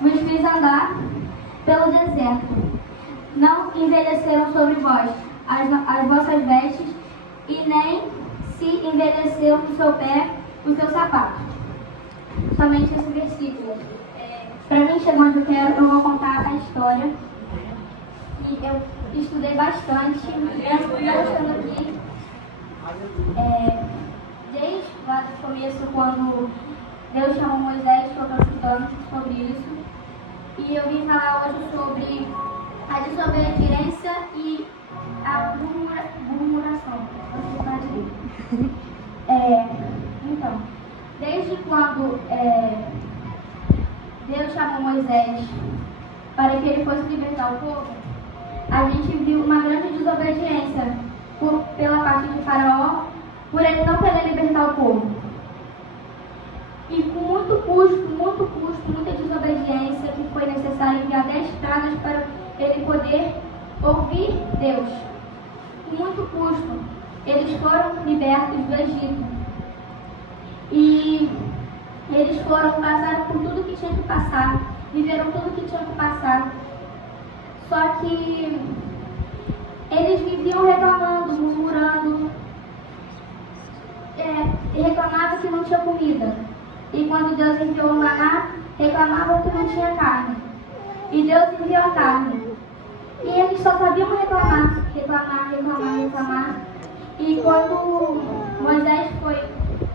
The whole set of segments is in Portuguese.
vos fiz andar pelo deserto. Não envelheceram sobre vós as vossas vestes, e nem se envelheceu no seu pé o seu sapato. Somente esse versículo. Para mim, chegou onde eu vou contar a história. E eu estudei bastante, mesmo não estando aqui. Desde lá do começo, quando Deus chamou Moisés, que eu estou estudando sobre isso. E eu vim falar hoje sobre a desobediência e a murmuração. Então, desde quando Deus chamou Moisés para que ele fosse libertar o povo, a gente viu uma grande desobediência pela parte de Faraó, por ele não querer libertar o povo. E com muito custo, muita desobediência, que foi necessário enviar 10 pragas para ele poder ouvir Deus. Com muito custo, eles foram libertos do Egito. E eles passaram por tudo que tinha que passar, viveram tudo que tinha que passar. Só que eles viviam reclamando, murmurando, reclamavam que não tinha comida. E quando Deus enviou o maná, reclamavam que não tinha carne. E Deus enviou a carne. E eles só sabiam reclamar. E quando Moisés foi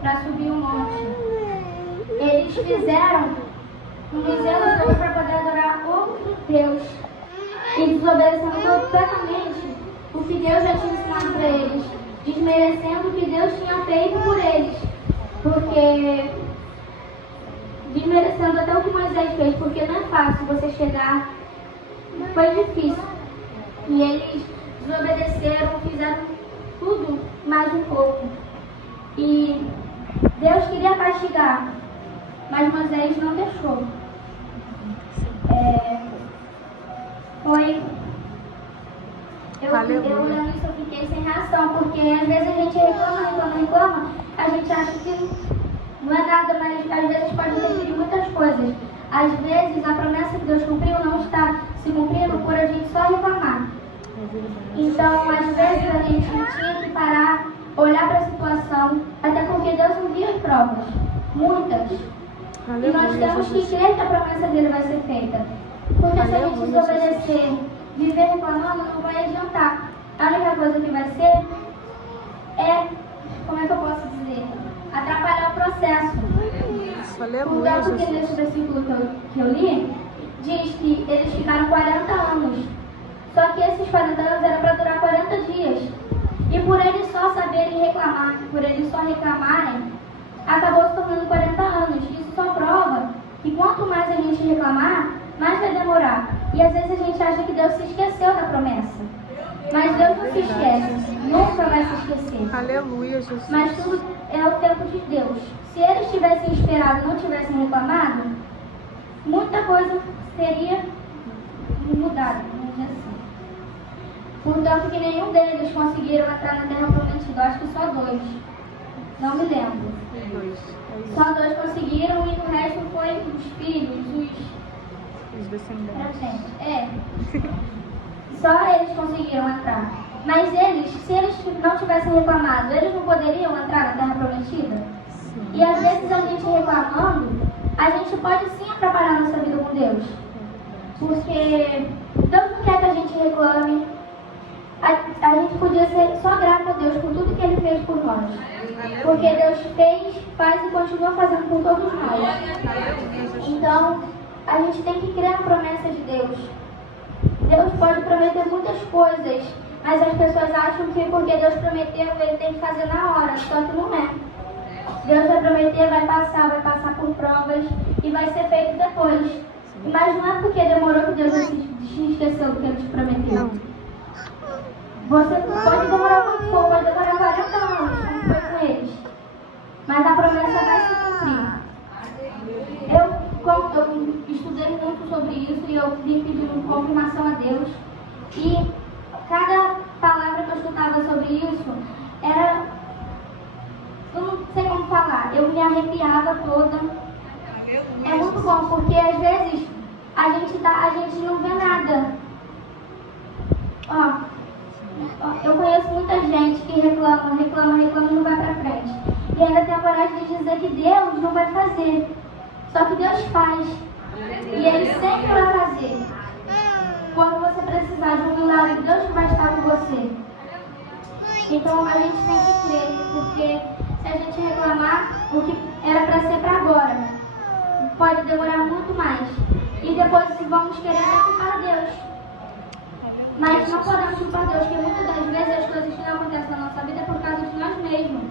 para subir o monte, eles fizeram um bezerro para poder adorar outro Deus. E desobedecendo completamente o que Deus já tinha ensinado para eles, desmerecendo o que Deus tinha feito por eles. Porque desmerecendo até o que Moisés fez, porque não é fácil você chegar, foi difícil. E eles desobedeceram, fizeram tudo mais um pouco. E Deus queria castigar, mas Moisés não deixou. Eu olhando isso, eu fiquei sem reação, porque às vezes a gente reclama, a gente acha que não é nada, mas às vezes pode referir muitas coisas. Às vezes a promessa que Deus cumpriu não está se cumprindo por a gente só reclamar. Então, às vezes a gente tinha que parar, olhar para a situação, até porque Deus envia provas, muitas. E nós temos que crer que a promessa dele vai ser feita. Porque se a gente desobedecer, viver reclamando, não vai adiantar. A única coisa que vai ser como é que eu posso dizer? Atrapalhar o processo. Porque nesse versículo que eu li, diz que eles ficaram 40 anos. Só que esses 40 anos era para durar 40 dias. E por eles só saberem reclamar, por eles só reclamarem, acabou se tornando 40 anos. Isso só prova que quanto mais a gente reclamar, mais vai demorar. E às vezes a gente acha que Deus se esqueceu da promessa. Mas Deus não se esquece, nunca vai se esquecer. Aleluia, Jesus. Mas tudo é o tempo de Deus. Se eles tivessem esperado e não tivessem reclamado, muita coisa seria mudada, vamos dizer assim. Portanto que nenhum deles conseguiram entrar na terra prometida. Acho que só 2. Não me lembro. Só 2 conseguiram e o resto foi os filhos, os descendentes. Só eles conseguiram entrar. Mas eles, se eles não tivessem reclamado, eles não poderiam entrar na terra prometida? Sim. E às vezes a gente reclamando, a gente pode sim atrapalhar nossa vida com Deus. Porque Deus não quer que a gente reclame. A gente podia ser só grato a Deus por tudo que Ele fez por nós. Porque Deus fez, faz e continua fazendo por todos nós. Então, a gente tem que crer na promessa de Deus. Deus pode prometer muitas coisas, mas as pessoas acham que porque Deus prometeu, Ele tem que fazer na hora. Só que não é. Deus vai prometer, vai passar por provas e vai ser feito depois. Mas não é porque demorou que Deus se esqueceu do que Ele te prometeu. Você pode demorar muito pouco, pode demorar 40 anos, como foi com eles. Mas a promessa vai se cumprir. Eu estudei muito sobre isso e eu vim pedindo confirmação a Deus. E cada palavra que eu escutava sobre isso era... Eu não sei como falar. Eu me arrepiava toda. É muito bom, porque às vezes a gente não vê nada. Ó, eu conheço muita gente que reclama e não vai pra frente. E ainda tem a coragem de dizer que Deus não vai fazer. Só que Deus faz. E Ele sempre vai fazer. Quando você precisar de um milagre, Deus vai estar com você. Então a gente tem que crer, porque se a gente reclamar, o que era para ser para agora, pode demorar muito mais. E depois vamos querer culpar Deus. Mas não podemos culpar Deus, porque muitas das vezes as coisas que não acontecem na nossa vida é por causa de nós mesmos.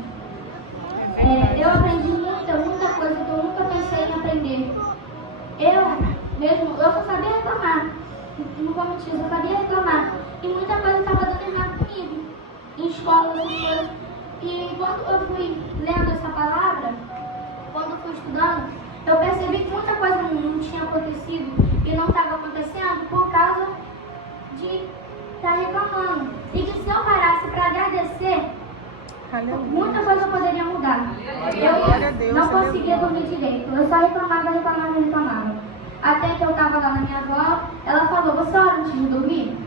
Eu aprendi muita coisa que eu nunca pensei em aprender. Eu só sabia reclamar. Não vou mentir, eu só sabia reclamar. E muita coisa estava dando errado comigo. Em escola, essas coisas. E quando eu fui lendo essa palavra, quando eu fui estudando, eu percebi que muita coisa não tinha acontecido e não estava acontecendo por causa de estar reclamando. E que se eu parasse para agradecer, muita coisa poderia mudar. Eu não conseguia dormir direito. Eu só reclamava. Até que eu estava lá na minha avó, ela falou, você ora antes de dormir?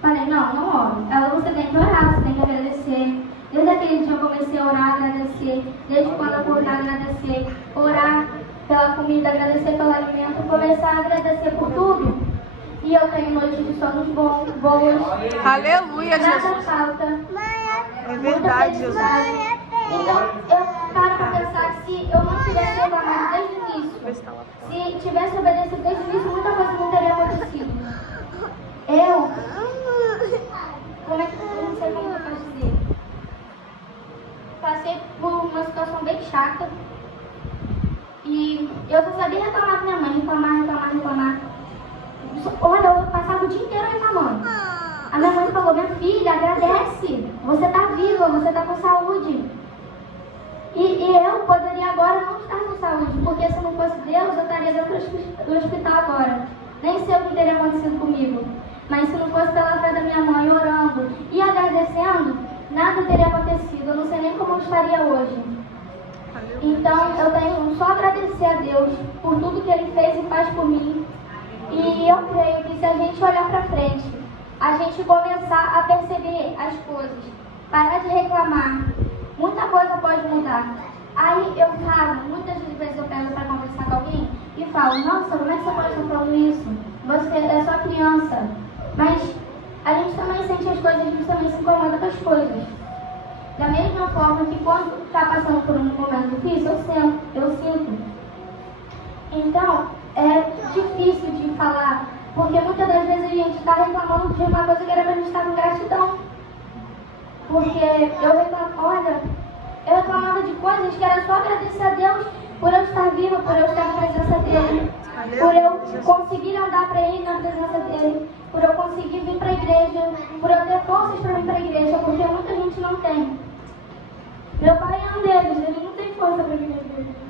Falei, não oro. Ela, você tem que orar, você tem que agradecer. Desde aquele dia eu comecei a orar, agradecer. Desde quando eu acordar, agradecer. Orar pela comida, agradecer pelo alimento. Começar a agradecer por tudo. E eu tenho noites de sonos boas. Aleluia, nada Jesus. falta. É verdade, Jesus. Então, eu paro para pensar que se eu não tivesse reclamado desde o início, se tivesse obedecido desde o início, muita coisa não teria acontecido. Eu não sei como eu posso dizer. Passei por uma situação bem chata. E eu só sabia reclamar com minha mãe, reclamar. Olha, eu passava o dia inteiro reclamando. A minha mãe falou, minha filha, agradece. Você está viva, você está com saúde. E eu poderia agora não estar com saúde, porque se não fosse Deus, eu estaria dentro do hospital agora. Nem sei o que teria acontecido comigo. Mas se não fosse pela fé da minha mãe orando e agradecendo, nada teria acontecido. Eu não sei nem como eu estaria hoje. Então, eu tenho só a agradecer a Deus por tudo que Ele fez e faz por mim. E eu creio que se a gente olhar para frente, a gente começar a perceber as coisas, parar de reclamar, muita coisa pode mudar. Aí eu falo, muitas vezes eu pego para conversar com alguém e falo, nossa, como é que você pode estar falando isso? Você é só criança. Mas a gente também sente as coisas, a gente também se incomoda com as coisas. Da mesma forma que quando está passando por um momento difícil, eu sinto. Então, é difícil de falar, porque muitas das vezes a gente está reclamando de uma coisa que era para a gente estar com gratidão. Porque eu reclamava de coisas que era só agradecer a Deus por eu estar viva, por eu estar na presença dEle, por eu conseguir andar para Ele na presença dEle, por eu conseguir vir para a igreja, por eu ter forças para vir para a igreja, porque muita gente não tem. Meu pai é um deles, ele não tem força para vir para a igreja.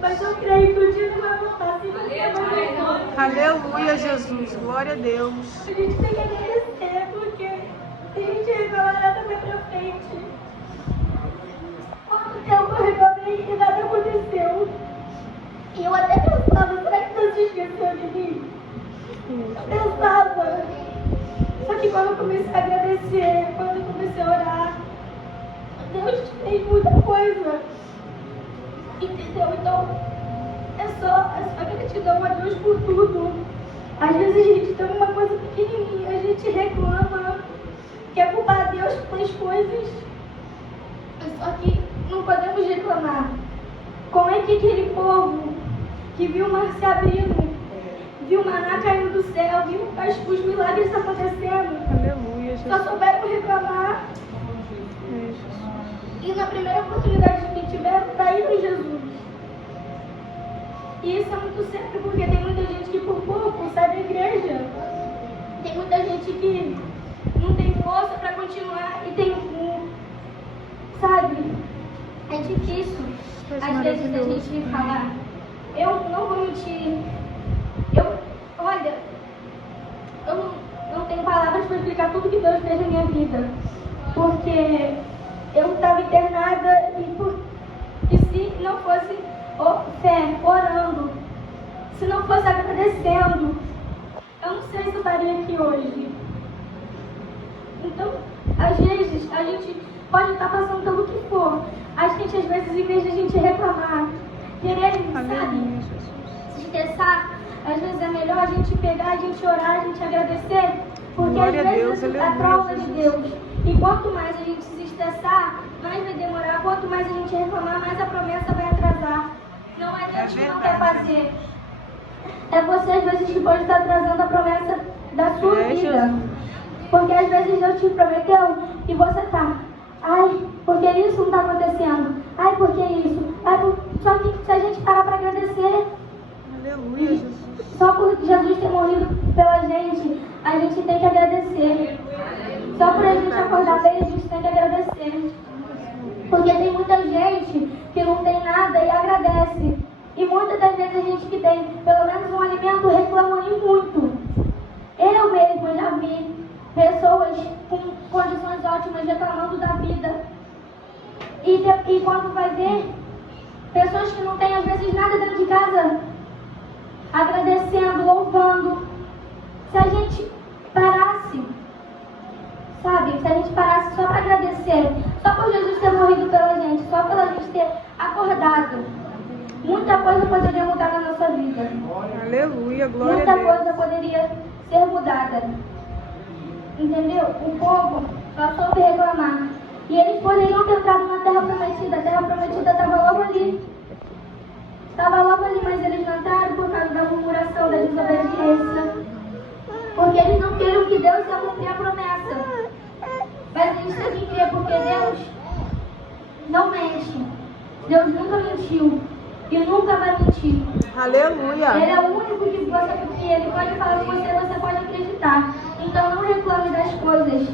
Mas eu creio que o dia não vai voltar assim, Aleluia, Jesus. Glória a Deus. a gente tem que agradecer, porque se a gente reclamar, nada vai pra frente. Quanto tempo eu reclamei e nada aconteceu. E eu até pensava, será que Deus se esqueceu de mim? Eu pensava. Só que quando eu comecei a agradecer, quando eu comecei a orar, Deus fez muita coisa. Entendeu? Então, é só gratidão a Deus por tudo. Às vezes a gente tem uma coisa pequenininha, a gente reclama, quer culpar Deus pelas coisas. Só que não podemos reclamar. Como é que aquele povo que viu o mar se abrindo, viu o maná caindo do céu, viu os milagres acontecendo, Aleluia, Jesus. só souberam reclamar? E na primeira oportunidade que tiveram, traíram Jesus. E isso é muito sério, porque tem muita gente que por pouco sai da igreja. Tem muita gente que não tem força para continuar e tem, sabe? É difícil às vezes a gente falar. Eu não vou mentir. Eu não tenho palavras para explicar tudo que Deus fez na minha vida. Porque eu estava internada e se não fosse fé, orando, se não fosse agradecendo, eu não sei se eu estaria aqui hoje. Então, às vezes, a gente pode estar passando pelo que for. A gente, às vezes, em vez de a gente reclamar, querer, sabe, se estressar, às vezes é melhor a gente pegar, a gente orar, a gente agradecer, porque Glória às a vezes Deus, é aleluia, prova de Jesus. Deus. E quanto mais a gente se estressar, mais vai demorar. Quanto mais a gente reclamar, mais a promessa vai atrasar. Não é Deus que não quer fazer. É você, às vezes, que pode estar atrasando a promessa da sua vida. Porque às vezes Deus te prometeu e você tá, ai, porque isso não está acontecendo? Ai, porque isso? Ai, só que se a gente parar para agradecer, Aleluia, Jesus. só por Jesus ter morrido pela gente, a gente tem que agradecer. Só por a gente acordar bem, a gente tem que agradecer. Porque tem muita gente que não tem nada e agradece. E muitas das vezes a gente que tem pelo menos um alimento reclama e muito. Eu mesmo já vi pessoas com condições ótimas reclamando da vida. E quando vai ver, pessoas que não têm às vezes nada dentro de casa, agradecendo, louvando. Se a gente parasse, sabe? Se a gente parasse só para agradecer, só por Jesus ter morrido pela gente, só pela gente ter acordado, muita coisa poderia mudar na nossa vida. Aleluia, glória Muita a Deus. coisa poderia ser mudada. Entendeu? O povo só soube reclamar. E eles poderiam ter entrado na Terra Prometida. A Terra Prometida estava logo ali. Estava logo ali, mas eles não entraram por causa da murmuração, da desobediência. Porque eles não queriam que Deus ia cumprir a promessa. Mas a gente tem que crer, porque Deus não mente. Deus nunca mentiu. E nunca vai mentir. Aleluia. Ele é o único que ele pode falar com você, você pode acreditar. Então não reclame das coisas.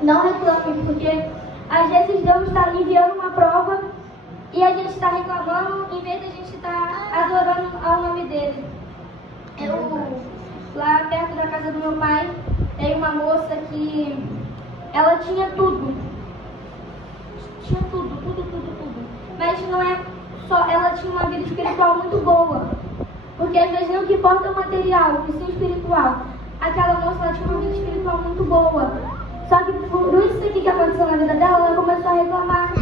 Não reclame, porque às vezes Deus está enviando uma prova e a gente está reclamando em vez de a gente estar adorando ao nome dele. Lá perto da casa do meu pai, tem uma moça que ela tinha tudo. Tinha tudo. Mas não é só, ela tinha uma vida espiritual muito boa. Porque às vezes não que importa o material, e sim o espiritual. Aquela moça, ela tinha uma vida espiritual muito boa. Só que por isso aqui que aconteceu na vida dela, ela começou a reclamar.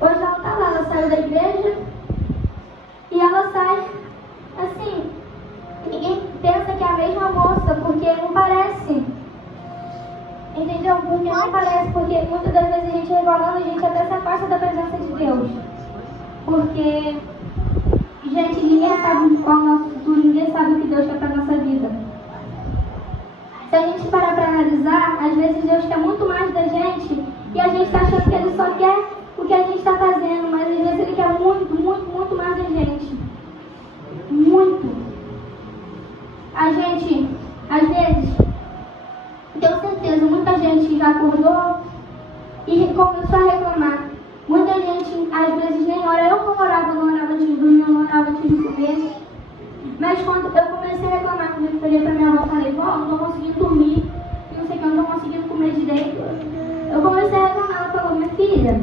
Hoje ela tá lá, ela saiu da igreja e ela sai assim. Ninguém pensa que é a mesma moça, porque não parece. Entendeu? Porque não parece, porque muitas das vezes a gente reclamando, a gente até se afasta da presença de Deus. Porque, gente, ninguém sabe qual é o nosso futuro, ninguém sabe o que Deus quer para a nossa vida. Se a gente parar para analisar, às vezes Deus quer muito mais da gente e a gente está achando que Ele só quer o que a gente está fazendo, mas às vezes Ele quer muito mais da gente. Muito. A gente, às vezes, tenho certeza, muita gente já acordou e começou a reclamar. Muita gente, às vezes, nem ora. Eu não orava antes de dormir, eu não orava antes de comer. Mas quando eu comecei a reclamar, quando eu falei pra minha avó, falei, vó, eu não tô conseguindo dormir, não sei o que, eu não tô conseguindo comer direito. Eu comecei a reclamar, ela falou, minha filha,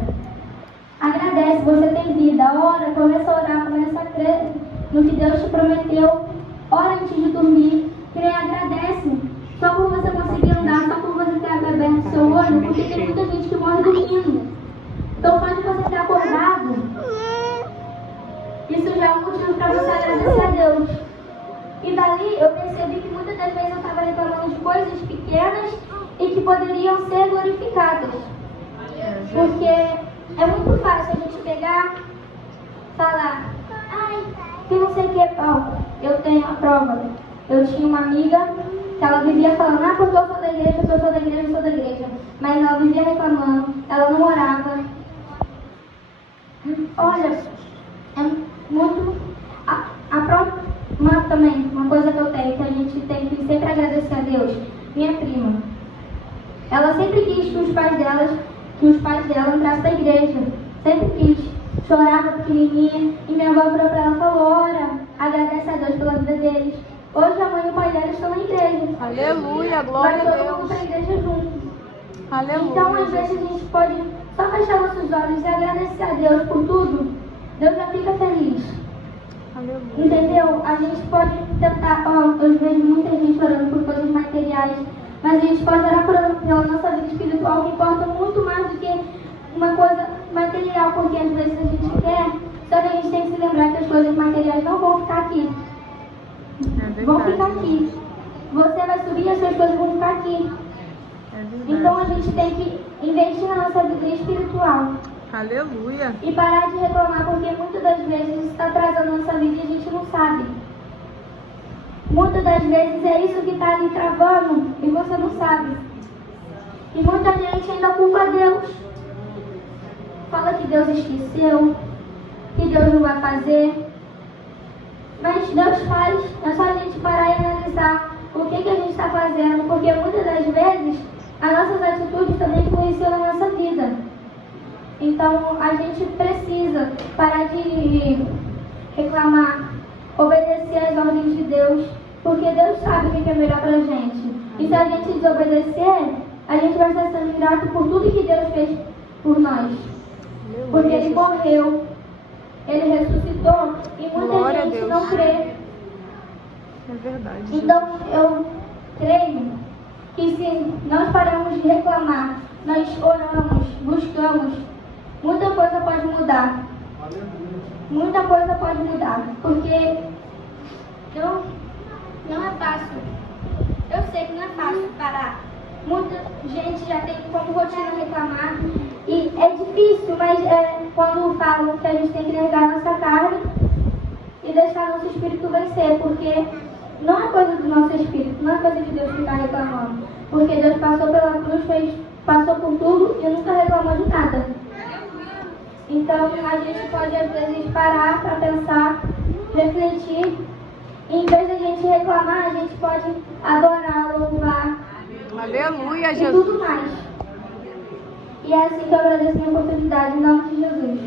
agradece, você tem vida, ora, começa a orar, começa a crer no que Deus te prometeu, ora antes de dormir, crê, agradece. Só por você conseguir andar, só por você ter aberto seu olho, porque tem muita gente que morre dormindo. Então, só de você ter acordado, isso já é um motivo para você agradecer a Deus. E dali eu percebi que muitas das vezes eu estava reclamando de coisas pequenas e que poderiam ser glorificadas. Porque é muito fácil a gente pegar, falar, ai, que não sei o que, Paulo, eu tenho a prova. Eu tinha uma amiga que ela vivia falando, ah, porque eu sou da igreja, eu sou da igreja, eu sou da igreja. Mas ela vivia reclamando, ela não orava. Olha, é muito... A própria... Uma coisa que eu tenho, que a gente tem que sempre agradecer a Deus. Minha prima. Ela sempre quis que os pais dela entrassem na igreja. Sempre quis. Chorava pequenininha. E minha avó virou pra ela e falou, ora, agradece a Deus pela vida deles. Hoje a mãe e o pai dela estão na igreja. Aleluia, glória a Vai todo mundo Deus. pra igreja junto. Aleluia. Então, às vezes, a gente pode só fechar nossos olhos e agradecer a Deus por tudo, Deus já fica feliz. Aleluia. Entendeu? A gente pode tentar, eu vejo muita gente orando por coisas materiais, mas a gente pode orar pela nossa vida espiritual, que importa muito mais do que uma coisa material, porque às vezes a gente quer, só que a gente tem que se lembrar que as coisas materiais não vão ficar aqui. Vão ficar aqui. Você vai subir e as suas coisas vão ficar aqui. Então a gente tem que investir na nossa vida espiritual. Aleluia. E parar de reclamar, porque muitas das vezes isso está atrasando a nossa vida e a gente não sabe. Muitas das vezes é isso que está ali travando e você não sabe. E muita gente ainda culpa Deus. Fala que Deus esqueceu, que Deus não vai fazer. Mas Deus faz, é só a gente parar e analisar o que a gente está fazendo, porque muitas das vezes as nossas atitudes também influenciam na nossa vida. Então a gente precisa parar de reclamar, obedecer às ordens de Deus, porque Deus sabe o que é melhor pra gente. E se a gente desobedecer, a gente vai estar sendo grato por tudo que Deus fez por nós. Porque Ele morreu, Ele ressuscitou e muita Glória a gente Deus. não crê. É verdade. Então eu creio que se nós pararmos de reclamar, nós oramos, buscamos, muita coisa pode mudar. Muita coisa pode mudar. Porque não é fácil. Eu sei que não é fácil parar. Muita gente já tem como rotina reclamar. E é difícil, mas quando falam que a gente tem que negar nossa carne e deixar nosso espírito vencer. Porque não é coisa do nosso espírito, não é coisa de Deus ficar reclamando. Porque Deus passou pela cruz, passou por tudo e nunca reclamou de nada. Então a gente pode às vezes parar para pensar, refletir. E em vez de a gente reclamar, a gente pode adorar, louvar. Aleluia, E Jesus. tudo mais. E é assim que eu agradeço a minha oportunidade, em nome de Jesus.